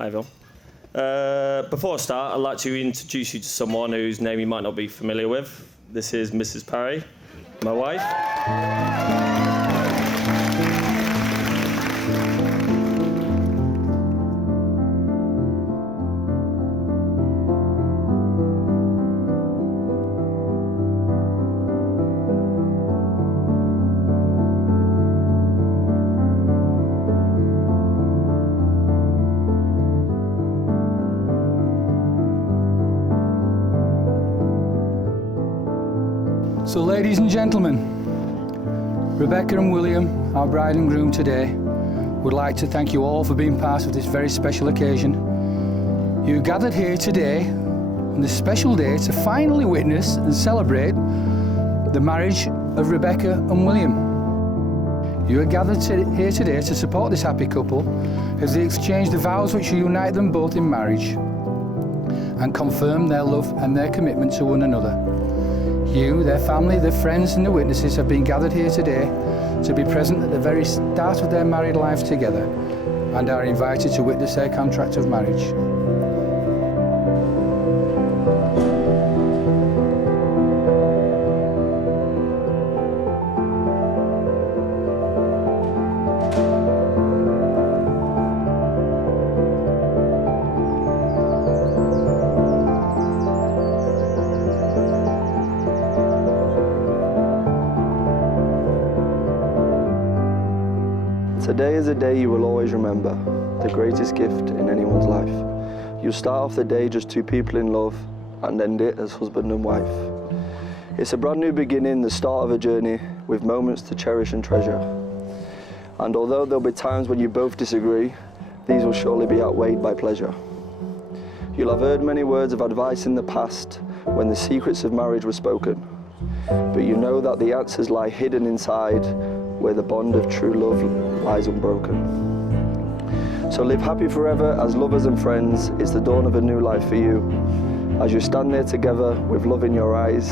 Hi everyone. Before I start, I'd like to introduce you to someone whose name you might not be familiar with. This is Mrs. Parry, my wife. So ladies and gentlemen, Rebecca and William, our bride and groom today, would like to thank you all for being part of this very special occasion. You gathered here today on this special day to finally witness and celebrate the marriage of Rebecca and William. You are gathered here today to support this happy couple as they exchange the vows which will unite them both in marriage and confirm their love and their commitment to one another. You, their family, their friends and the witnesses have been gathered here today to be present at the very start of their married lives together and are invited to witness their contract of marriage. Today is a day you will always remember, the greatest gift in anyone's life. You start off the day just two people in love and end it as husband and wife. It's a brand new beginning, the start of a journey with moments to cherish and treasure. And although there'll be times when you both disagree, these will surely be outweighed by pleasure. You'll have heard many words of advice in the past when the secrets of marriage were spoken, but you know that the answers lie hidden inside where the bond of true love lies unbroken. So live happy forever as lovers and friends. It's the dawn of a new life for you. As you stand there together with love in your eyes,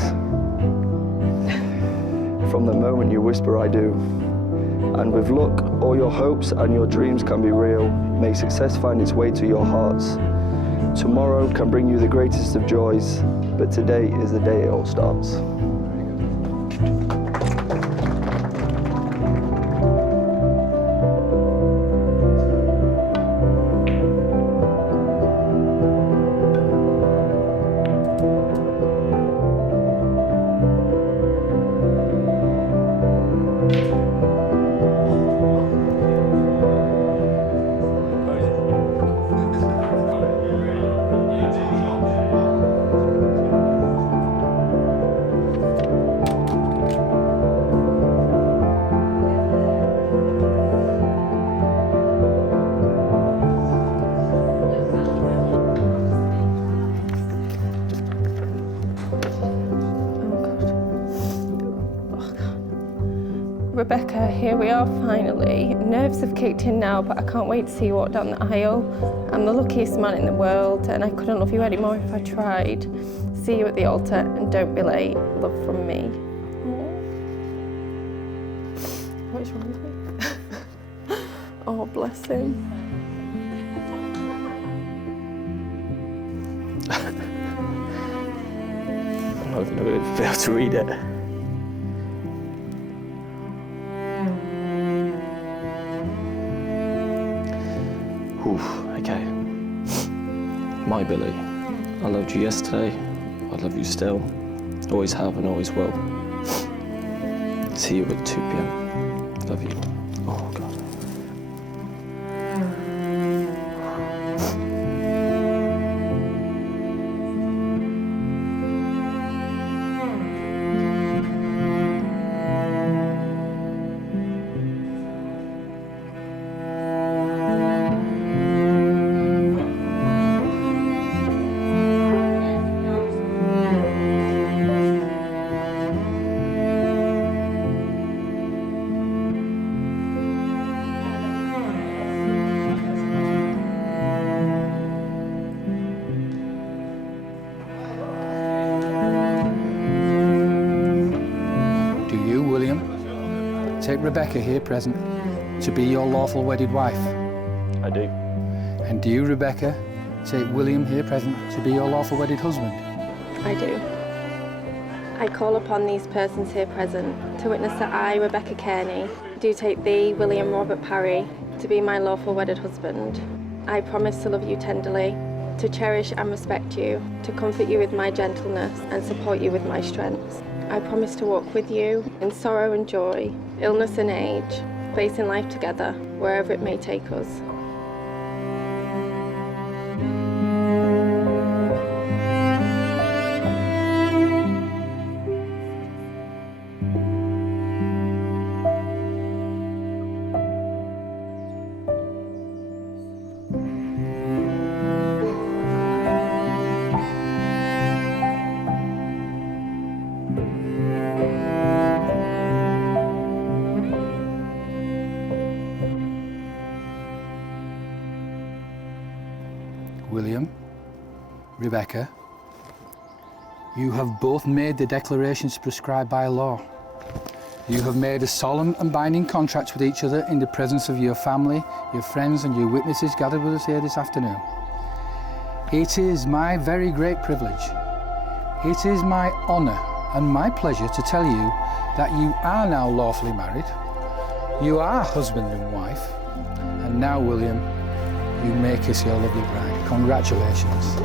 from the moment you whisper, I do. And with luck, all your hopes and your dreams can be real. May success find its way to your hearts. Tomorrow can bring you the greatest of joys, but today is the day it all starts. Rebecca, here we are finally. Nerves have kicked in now, but I can't wait to see you walk down the aisle. I'm the luckiest man in the world, and I couldn't love you any more if I tried. See you at the altar, and don't be late. Love from me. What's wrong with me? Oh, bless him. I'm not going to be able to read it. Okay. My Billy, I loved you yesterday, I love you still, always have and always will. See you at 2 p.m. Love you. Oh, God. Take Rebecca here present to be your lawful wedded wife. I do. And do you, Rebecca, take William here present to be your lawful wedded husband? I do. I call upon these persons here present to witness that I, Rebecca Kearney, do take thee, William Robert Parry, to be my lawful wedded husband. I promise to love you tenderly, to cherish and respect you, to comfort you with my gentleness and support you with my strength. I promise to walk with you in sorrow and joy, illness and age, facing life together, wherever it may take us. William, Rebecca, you have both made the declarations prescribed by law. You have made a solemn and binding contract with each other in the presence of your family, your friends and your witnesses gathered with us here this afternoon. It is my very great privilege, it is my honour and my pleasure to tell you that you are now lawfully married. You are husband and wife, and now, William, you may kiss your lovely bride. Congratulations.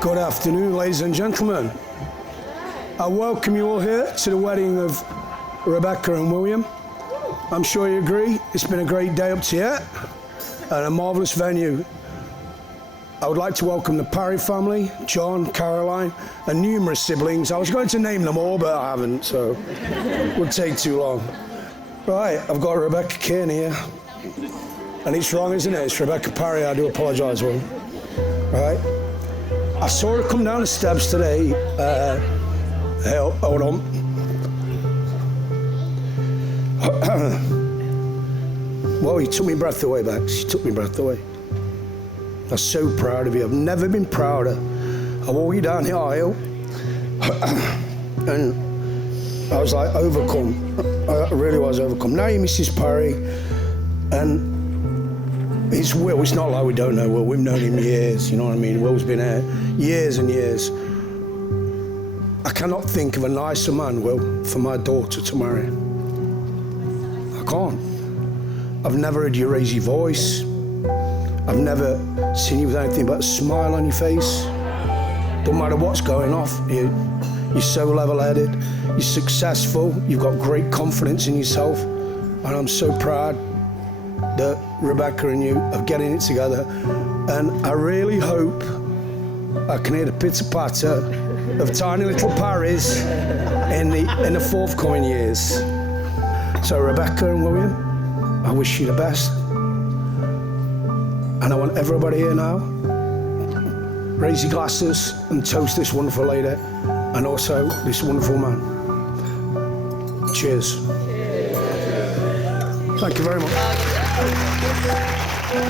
Good afternoon, ladies and gentlemen. I welcome you all here to the wedding of Rebecca and William. I'm sure you agree, it's been a great day up to here and a marvellous venue. I would like to welcome the Parry family, John, Caroline, and numerous siblings. I was going to name them all, but I haven't, so it would take too long. Right, I've got Rebecca Kearney here. And it's wrong, isn't it? It's Rebecca Parry, I do apologise, Will. Right? I saw her come down the steps today. Hold on. Well, you took my breath away, Bex. She took my breath away. I'm so proud of you. I've never been prouder. I walked you down the aisle, and I was like overcome. I really was overcome. Now you're Mrs. Parry, and it's Will. It's not like we don't know Will. We've known him years, you know what I mean? Will's been here years and years. I cannot think of a nicer man, Will, for my daughter to marry. I can't. I've never heard you raise your voice. I've never seen you with anything but a smile on your face. Don't matter what's going off, you're so level-headed, you're successful, you've got great confidence in yourself, and I'm so proud that Rebecca and you are getting it together. And I really hope I can hear the pitter-patter of tiny little Parrys in the forthcoming years. So Rebecca and William, I wish you the best. And I want everybody here now, raise your glasses and toast this wonderful lady and also this wonderful man. Cheers. Thank you very much. Ian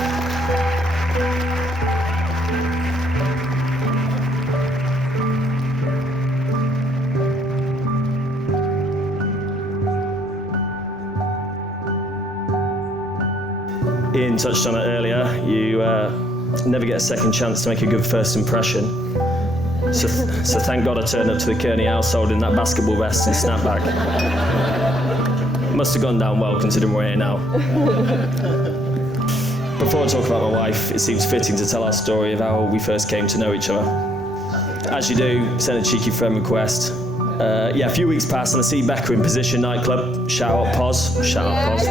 touched on it earlier, you never get a second chance to make a good first impression. So thank God I turned up to the Kearney household in that basketball vest and snapback. Must have gone down well considering we're here now. Before I talk about my wife, it seems fitting to tell our story of how we first came to know each other. As you do, send a cheeky friend request. Yeah, a few weeks passed and I see Becca in Position nightclub. Shout out Pos. Shout out Pos.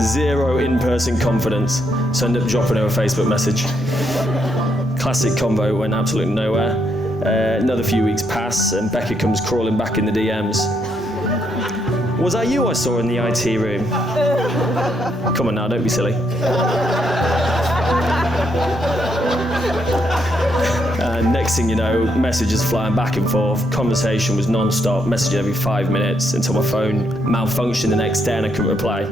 Zero in-person confidence, so I ended up dropping her a Facebook message. Classic combo, went absolutely nowhere. Another few weeks pass and Becca comes crawling back in the DMs. Was that you I saw in the IT room? Come on now, don't be silly. Next thing you know, messages flying back and forth, conversation was non-stop, messaging every 5 minutes until my phone malfunctioned the next day and I couldn't reply.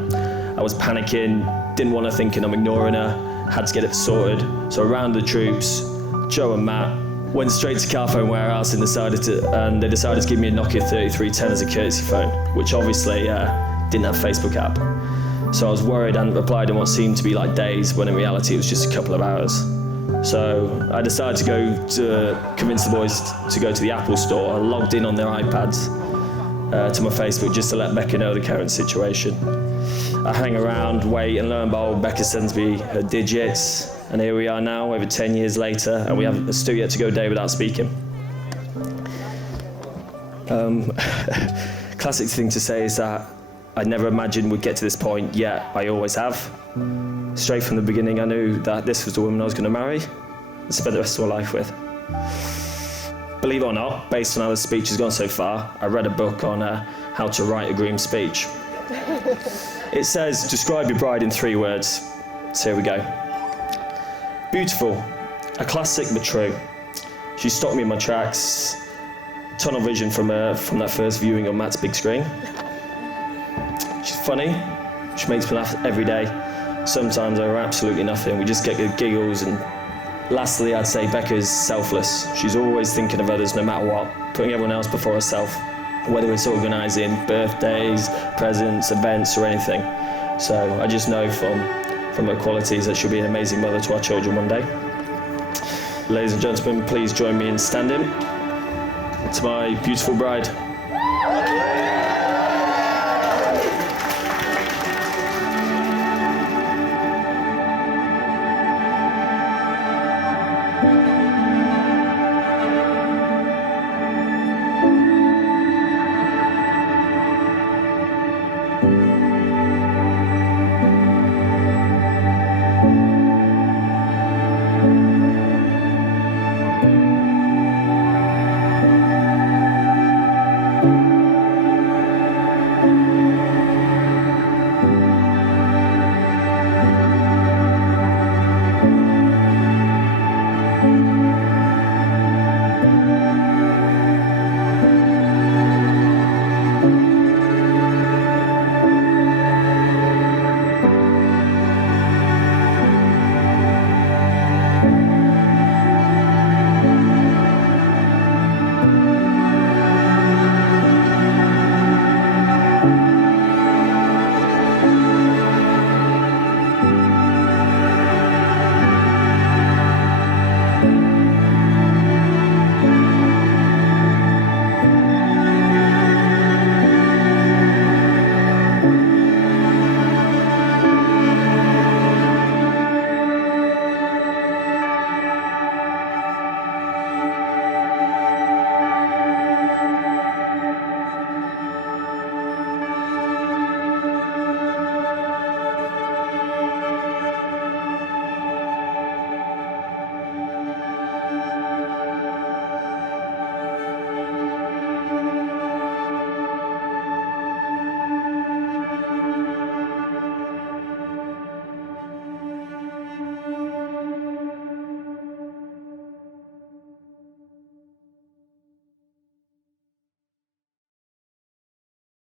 I was panicking, didn't want her thinking I'm ignoring her, had to get it sorted. So I rounded the troops, Joe and Matt, went straight to Carphone Warehouse and they decided to give me a Nokia 3310 as a courtesy phone, which obviously didn't have a Facebook app. So I was worried and replied in what seemed to be like days, when in reality it was just a couple of hours. So I decided to convince the boys to go to the Apple store. I logged in on their iPads to my Facebook just to let Becca know the current situation. I hang around, wait, and lo and behold, Becca sends me her digits, and here we are now, over 10 years later, and we have still yet to go a day without speaking. Classic thing to say is that I never imagined we'd get to this point, yet I always have. Straight from the beginning, I knew that this was the woman I was going to marry and spend the rest of my life with. Believe it or not, based on how the speech has gone so far, I read a book on how to write a groom speech. It says, describe your bride in 3 words. So here we go. Beautiful, a classic but true. She stopped me in my tracks. Tunnel vision from that first viewing on Matt's big screen. She's funny, she makes me laugh every day. Sometimes over absolutely nothing, we just get good giggles. And lastly, I'd say Becca's selfless. She's always thinking of others no matter what, putting everyone else before herself, whether it's organising birthdays, presents, events or anything. So I just know from her qualities that she'll be an amazing mother to our children one day. Ladies and gentlemen, please join me in standing to my beautiful bride.